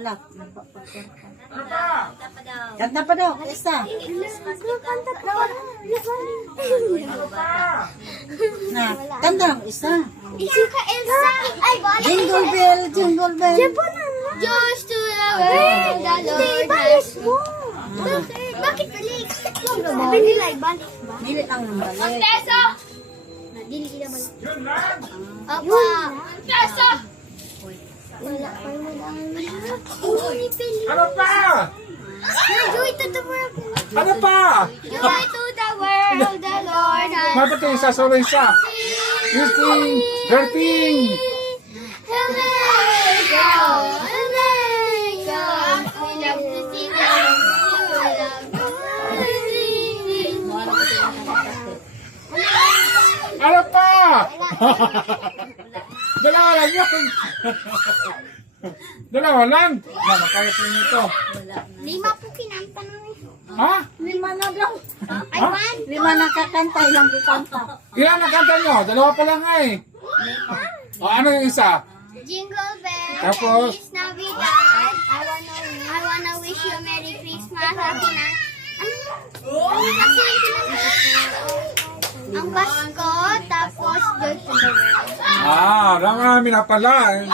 Wala. Kanta pa daw. Isa. Na, kanta ang isa. Isi ka Elsa. Ay, Jingle bell, jingle bell. Josh to the world, the Lord has Bakit balik? Sabi nila, ibalik ba? Dili lang naman. Peso! Dili kita balik. Apa? Peso! Wala pa yung wala. Ano pa? Joy to the world. Ano pa? Joy to the world, the Lord has Mabot yung isa, solo isa. 15, 13. Ano pa? Dalawa lang yun. Dalawa lang. Mama, kaya po nito. Lima po kinanta namin. Ha? Lima na lang. I want. Lima na kakanta, ilang kikanta. Ilan na kanta nyo? Dalawa pa lang nga eh. O, ano yung isa? Jingle bells, Tapos? Feliz Navidad. I wanna wish you Merry Christmas. Ang Pasko, tapos Joy to the world. Marami na pala.